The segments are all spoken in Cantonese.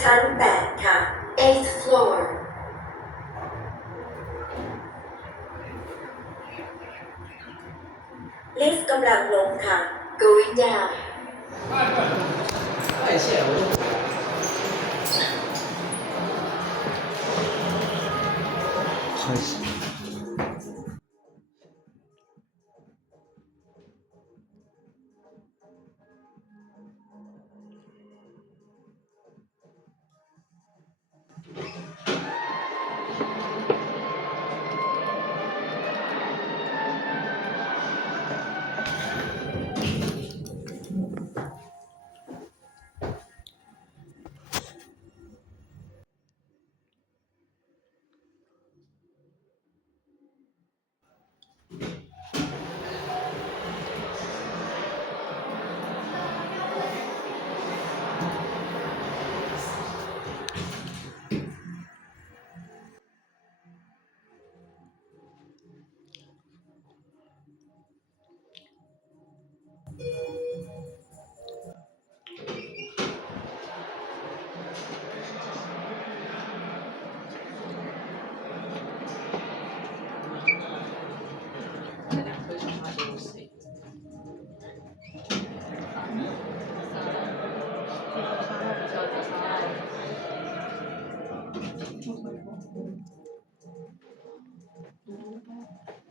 ชั้น8ค่ะ 8th floor ลิฟต์กำลังลงค่ะ going down 开始。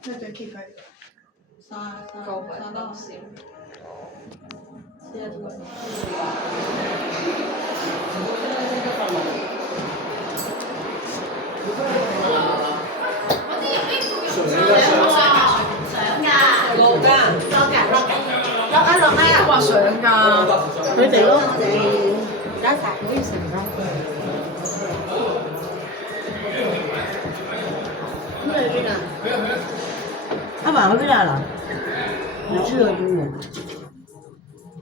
那對 keep 喺度。沙到少。現在這個。話上㗎，佢哋咯，我哋而家大可以成啦。咁你去邊啊？阿嫲去邊啊？嗱，唔知去邊喎。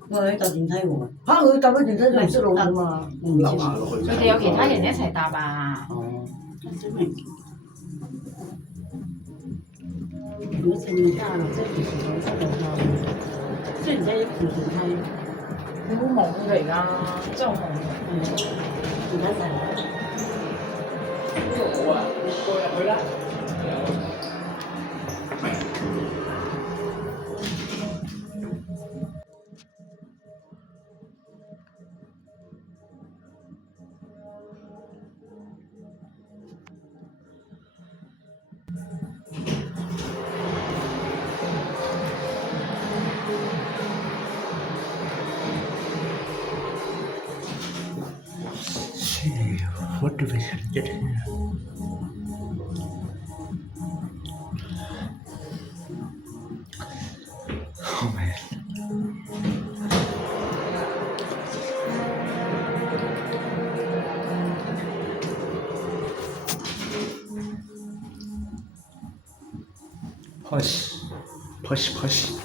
我喺搭電梯喎。嚇！佢搭咗電梯就唔識路㗎嘛？我唔知。佢哋有其他人一齊搭啊。哦，真明。如果前面加落，即係平時講真係差。雖然真係平時梯。你好忙嚟㗎，真係好忙。而家就係。呢個好啊，你過入去啦。What do we get here? Oh man. Push.